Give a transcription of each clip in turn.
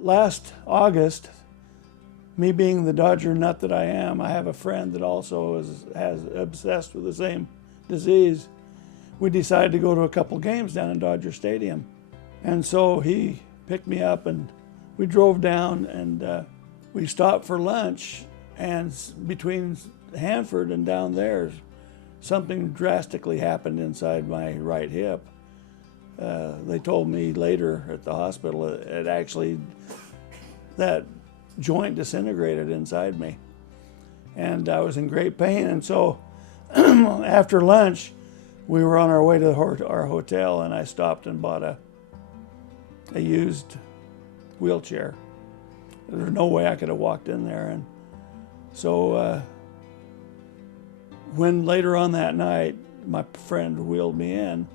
Last August, me being the Dodger nut that I am, I have a friend that also has obsessed with the same disease. We decided to go to a couple games down in Dodger Stadium. And so he picked me up and we drove down and we stopped for lunch. And between Hanford and down there, something drastically happened inside my right hip. They told me later at the hospital that joint disintegrated inside me. And I was in great pain. And so after lunch, we were on our way to our hotel, and I stopped and bought a used wheelchair. There was no way I could have walked in there. And so when later on that night, my friend wheeled me in,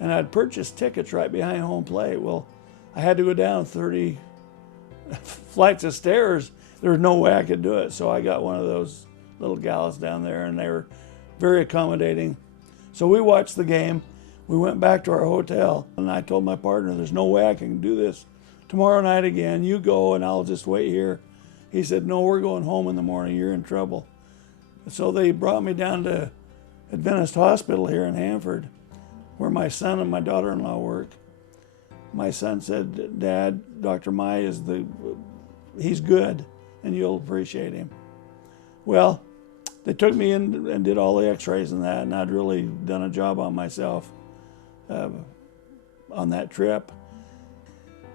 and I'd purchased tickets right behind home plate. Well, I had to go down 30 flights of stairs. There was no way I could do it. So I got one of those little gals down there, and they were very accommodating. So we watched the game. We went back to our hotel, and I told my partner, there's no way I can do this tomorrow night again. You go, and I'll just wait here. He said, no, we're going home in the morning. You're in trouble. So they brought me down to Adventist Hospital here in Hanford, where my son and my daughter-in-law work. My son said, Dad, Dr. Mai he's good, and you'll appreciate him. Well, they took me in and did all the x-rays and that, and I'd really done a job on myself on that trip.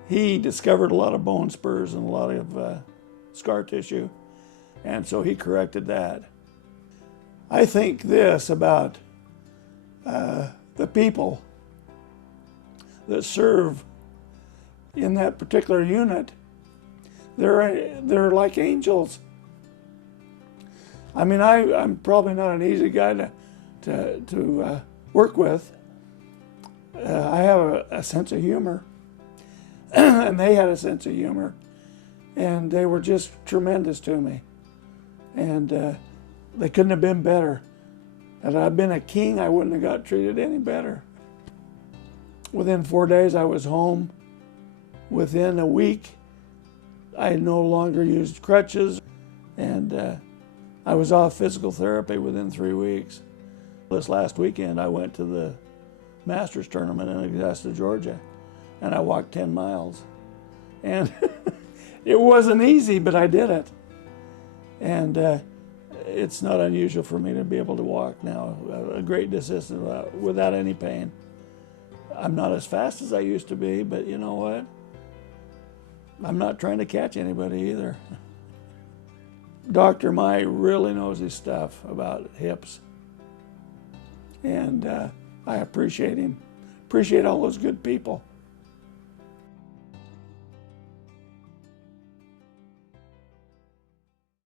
He discovered a lot of bone spurs and a lot of scar tissue, and so he corrected that. I think this about the people that serve in that particular unit. They're like angels. I mean, I'm probably not an easy guy to work with. I have a sense of humor, and they had a sense of humor, and they were just tremendous to me. And they couldn't have been better. Had I been a king, I wouldn't have got treated any better. Within 4 days, I was home. Within a week, I no longer used crutches, and I was off physical therapy within 3 weeks. This last weekend, I went to the Masters tournament in Augusta, Georgia, and I walked 10 miles. And it wasn't easy, but I did it. And it's not unusual for me to be able to walk now a great distance without any pain. I'm not as fast as I used to be, but you know what? I'm not trying to catch anybody either. Dr. Mai really knows his stuff about hips. And I appreciate him. Appreciate all those good people.